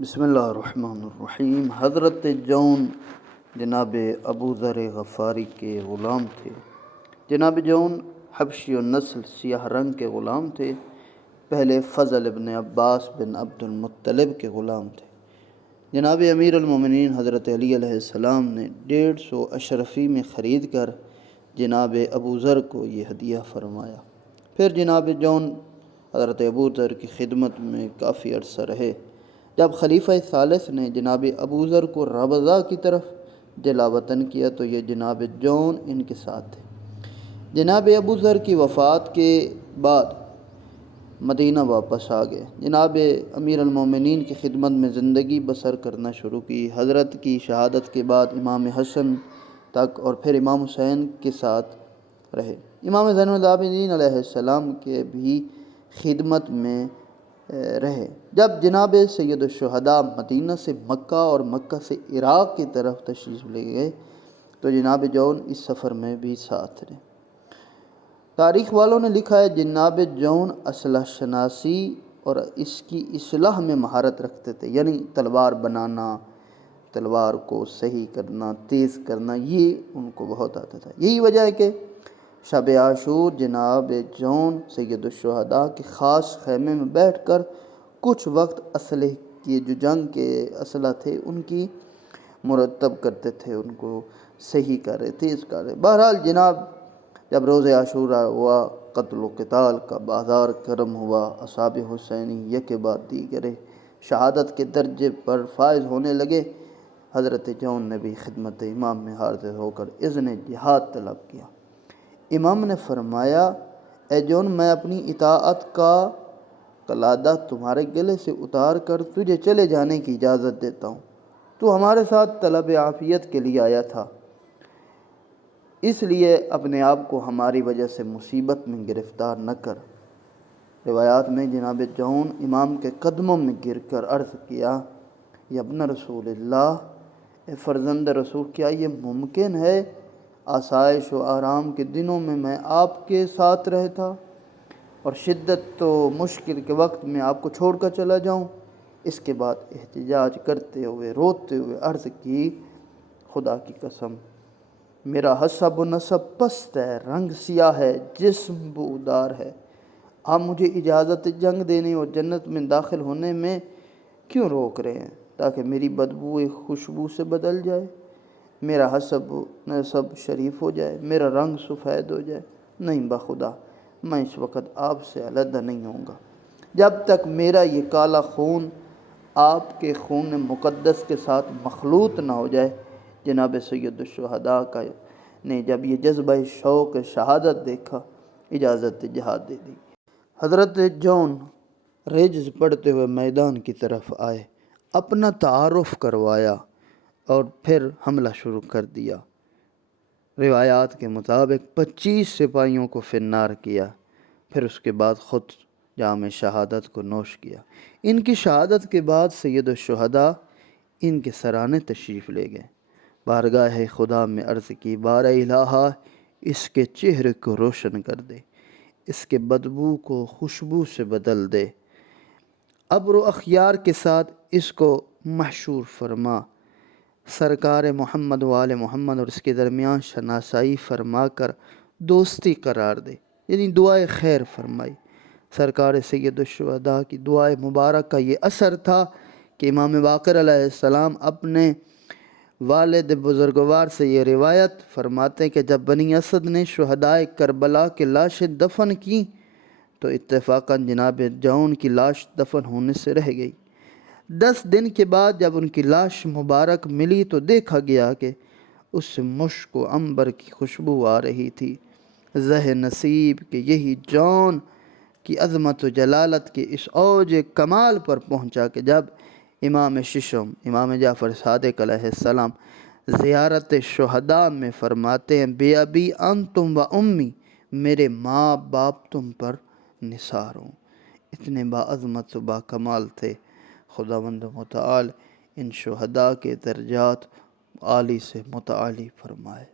بسم اللہ الرحمن الرحیم۔ حضرت جون جناب ابو ذر غفاری کے غلام تھے۔ جناب جون حبشی النسل سیاہ رنگ کے غلام تھے۔ پہلے فضل ابن عباس بن عبد المطلب کے غلام تھے۔ جناب امیر المومنین حضرت علی علیہ السلام نے 150 اشرفی میں خرید کر جناب ابو ذر کو یہ ہدیہ فرمایا۔ پھر جناب جون حضرت ابو ذر کی خدمت میں کافی عرصہ رہے۔ جب خلیفہ ثالث نے جناب ابو ذر کو ربضہ کی طرف جلا وطن کیا تو یہ جناب جون ان کے ساتھ تھے۔ جناب ابو ذر کی وفات کے بعد مدینہ واپس آ گئے۔ جناب امیر المومنین کی خدمت میں زندگی بسر کرنا شروع کی۔ حضرت کی شہادت کے بعد امام حسن تک اور پھر امام حسین کے ساتھ رہے۔ امام زین العابدین علیہ السلام کے بھی خدمت میں رہے۔ جب جناب سید الشہداء مدینہ سے مکہ اور مکہ سے عراق کی طرف تشریف لے گئے تو جناب جون اس سفر میں بھی ساتھ رہے۔ تاریخ والوں نے لکھا ہے جناب جون اسلحہ شناسی اور اس کی اصلاح میں مہارت رکھتے تھے، یعنی تلوار بنانا، تلوار کو صحیح کرنا، تیز کرنا، یہ ان کو بہت آتا تھا۔ یہی وجہ ہے کہ شب عاشور جناب جون سید الشہداء کے خاص خیمے میں بیٹھ کر کچھ وقت اسلحے کی جو جنگ کے اسلحہ تھے ان کی مرتب کرتے تھے، ان کو صحیح کر رہے، تیز کر رہے۔ بہرحال جناب جب روز عاشورہ ہوا، قتل و قتال کا بازار گرم ہوا، اصحاب حسینی یک بعد دیگرے شہادت کے درجے پر فائز ہونے لگے۔ حضرت جون نے بھی خدمت امام میں حاضر ہو کر اذن جہاد طلب کیا۔ امام نے فرمایا، اے جون، میں اپنی اطاعت کا قلادہ تمہارے گلے سے اتار کر تجھے چلے جانے کی اجازت دیتا ہوں۔ تو ہمارے ساتھ طلب عافیت کے لیے آیا تھا، اس لیے اپنے آپ کو ہماری وجہ سے مصیبت میں گرفتار نہ کر۔ روایات میں جناب جون امام کے قدموں میں گر کر عرض کیا، یا ابن رسول اللہ، اے فرزند رسول، کیا یہ ممکن ہے آسائش و آرام کے دنوں میں آپ کے ساتھ رہتا اور شدت و مشکل کے وقت میں آپ کو چھوڑ کر چلا جاؤں؟ اس کے بعد احتجاج کرتے ہوئے روتے ہوئے عرض کی، خدا کی قسم، میرا حسب و نسب پست ہے، رنگ سیاہ ہے، جسم بودار ہے۔ آپ مجھے اجازت جنگ دینے اور جنت میں داخل ہونے میں کیوں روک رہے ہیں تاکہ میری بدبو ایک خوشبو سے بدل جائے، میرا حسب و نسب شریف ہو جائے، میرا رنگ سفید ہو جائے؟ نہیں بخدا، میں اس وقت آپ سے علیحدہ نہیں ہوں گا جب تک میرا یہ کالا خون آپ کے خون مقدس کے ساتھ مخلوط نہ ہو جائے۔ جناب سید الشہداء نے جب یہ جذبہ شوق شہادت دیکھا، اجازت جہاد دے دی۔ حضرت جون ریجز پڑھتے ہوئے میدان کی طرف آئے، اپنا تعارف کروایا اور پھر حملہ شروع کر دیا۔ روایات کے مطابق 25 سپاہیوں کو فنار کیا، پھر اس کے بعد خود جام شہادت کو نوش کیا۔ ان کی شہادت کے بعد سید الشہداء ان کے سرانے تشریف لے گئے۔ بارگاہ خدا میں عرض کی، بار الہا، اس کے چہرے کو روشن کر دے، اس کے بدبو کو خوشبو سے بدل دے، ابر و اخیار کے ساتھ اس کو محشور فرما، سرکار محمد و آل محمد اور اس کے درمیان شناسائی فرما کر دوستی قرار دے، یعنی دعائے خیر فرمائی۔ سرکار سید الشہداء کی دعائے مبارک کا یہ اثر تھا کہ امام باقر علیہ السلام اپنے والد بزرگوار سے یہ روایت فرماتے ہیں کہ جب بنی اسد نے شہدائے کربلا کے لاشیں دفن کیں تو اتفاقاً جناب جون کی لاش دفن ہونے سے رہ گئی۔ 10 دن کے بعد جب ان کی لاش مبارک ملی تو دیکھا گیا کہ اس سے مشک و عنبر کی خوشبو آ رہی تھی۔ زہ نصیب کہ یہی جون کی عظمت و جلالت کے اس اوج کمال پر پہنچا کہ جب امام ششم امام جعفر صادق علیہ السلام زیارت شہداء میں فرماتے ہیں، بے ابی انتم و امی، میرے ماں باپ تم پر نثار ہوں۔ اتنے باعظمت و با کمال تھے۔ خداوند متعال ان شہداء کے درجات عالی سے متعالی فرمائے۔